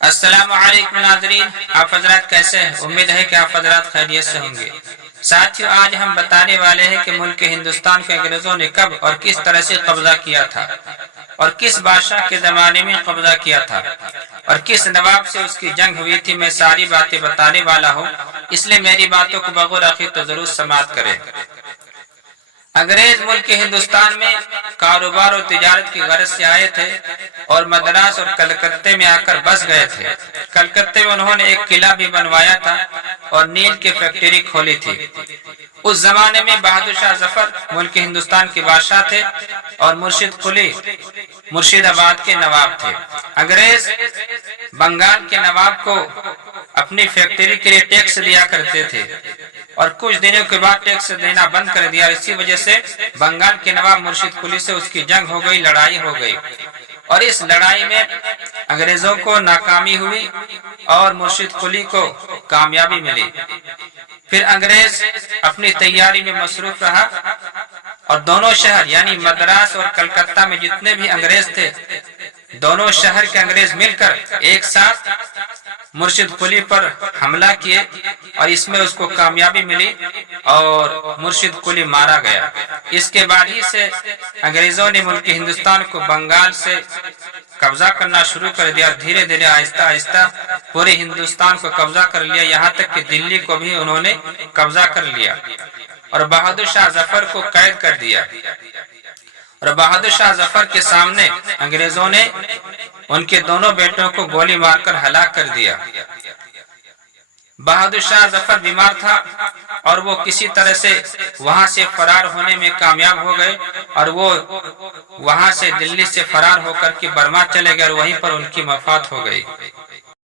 السلام علیکم ناظرین، آپ حضرات کیسے ہیں؟ امید ہے کہ آپ حضرات خیریت سے ہوں گے۔ ساتھیو، آج ہم بتانے والے ہیں کہ ملک ہندوستان کے انگریزوں نے کب اور کس طرح سے قبضہ کیا تھا، اور کس بادشاہ کے زمانے میں قبضہ کیا تھا، اور کس نواب سے اس کی جنگ ہوئی تھی۔ میں ساری باتیں بتانے والا ہوں، اس لیے میری باتوں کو بغور رکھیں تو ضرور سماعت کریں۔ انگریز ملک ہندوستان میں کاروبار اور تجارت کی غرض سے آئے تھے اور مدراس اور کلکتے میں آ کر بس گئے تھے۔ کلکتے میں انہوں نے ایک قلعہ بھی بنوایا تھا اور نیل کی فیکٹری کھولی تھی۔ اس زمانے میں بہادر شاہ ظفر ملک ہندوستان کے بادشاہ تھے اور مرشد قلی مرشید آباد کے نواب تھے۔ انگریز بنگال کے نواب کو اپنی فیکٹری کے لیے ٹیکس دیا کرتے تھے اور کچھ دنوں کے بعد ٹیکس دینا بند کر دیا۔ اسی وجہ سے بنگال کے نواب مرشد قلی سے اس کی جنگ ہو گئی، لڑائی ہو گئی، اور اس لڑائی میں انگریزوں کو ناکامی ہوئی اور مرشد قلی کو کامیابی ملی۔ پھر انگریز اپنی تیاری میں مصروف رہا اور دونوں شہر یعنی مدراس اور کلکتہ میں جتنے بھی انگریز تھے، دونوں شہر کے انگریز مل کر ایک ساتھ مرشد قلی پر حملہ کیے اور اس میں اس کو کامیابی ملی اور مرشد قلی مارا گیا۔ اس کے بعد ہی سے انگریزوں نے ملک ہندوستان کو بنگال سے قبضہ کرنا شروع کر دیا، دھیرے دھیرے آہستہ آہستہ پورے ہندوستان کو قبضہ کر لیا، یہاں تک کہ دلی کو بھی انہوں نے قبضہ کر لیا اور بہادر شاہ ظفر کو قید کر دیا۔ اور بہادر شاہ ظفر کے سامنے انگریزوں نے ان کے دونوں بیٹوں کو گولی مار کر ہلاک کر دیا۔ بہادر شاہ ظفر بیمار تھا اور وہ کسی طرح سے وہاں سے فرار ہونے میں کامیاب ہو گئے اور وہ وہاں سے دلی سے فرار ہو کر کے برما چلے گئے اور وہیں پر ان کی وفات ہو گئی۔